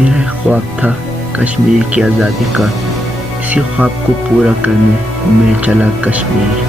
मेरा एक ख्वाब था कश्मीर की आज़ादी का। इसी ख्वाब को पूरा करने मैं चला कश्मीर।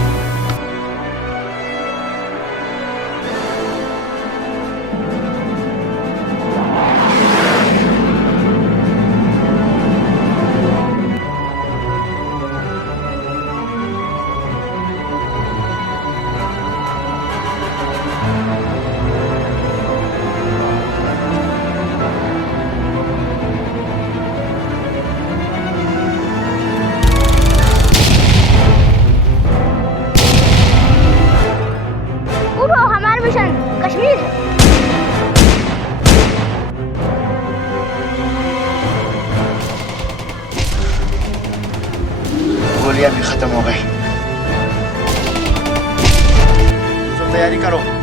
उठो, हमारा मिशन कश्मीर है। गोलियां भी खत्म हो गई। तो तैयारी करो।